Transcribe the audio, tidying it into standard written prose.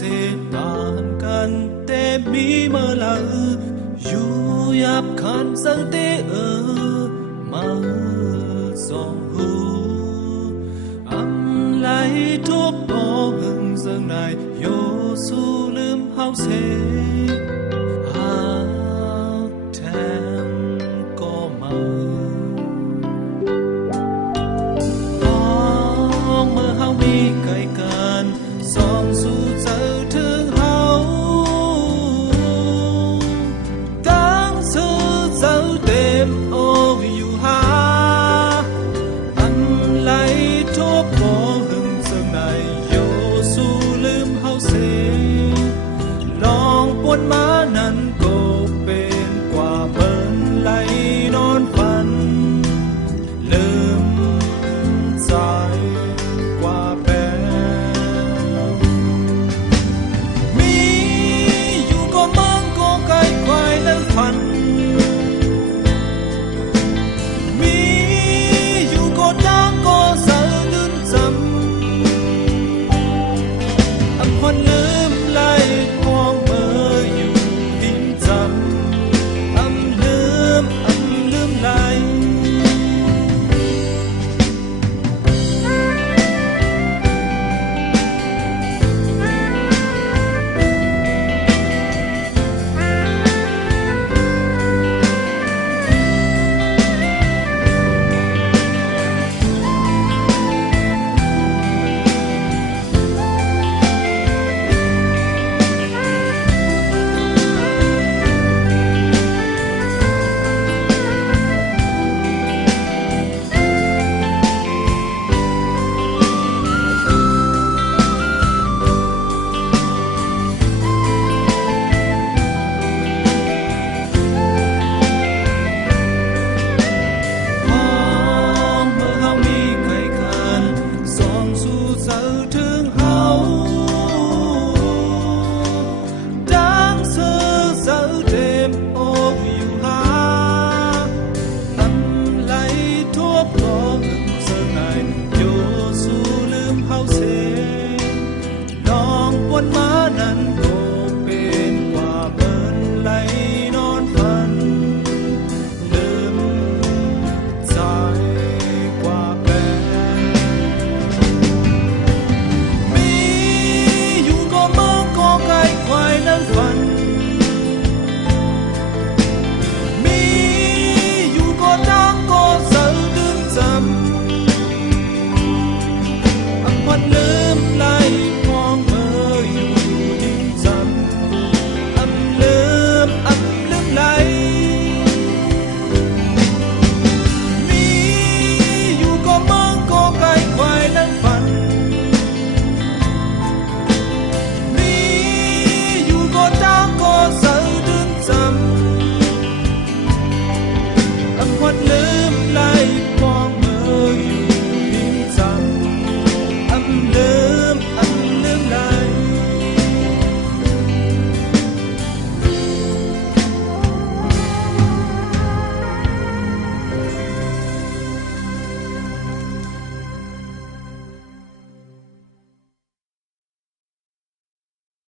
sẽ tàn can tê mi mơ là yu yap khan sang tê mà dòng hu lại thốt bỏ hừng dâng này yo su lướm hao sẽ máนั้นก็เป็นกว่าเบิ่นไหลนอนฝันลืมใจกว่าแปลมีอยู่ก็มั่งก็ไกลไกลนั้นฝันมีอยู่ก็ดังก็สะลืมจำอันคนลืมไหลความวันมา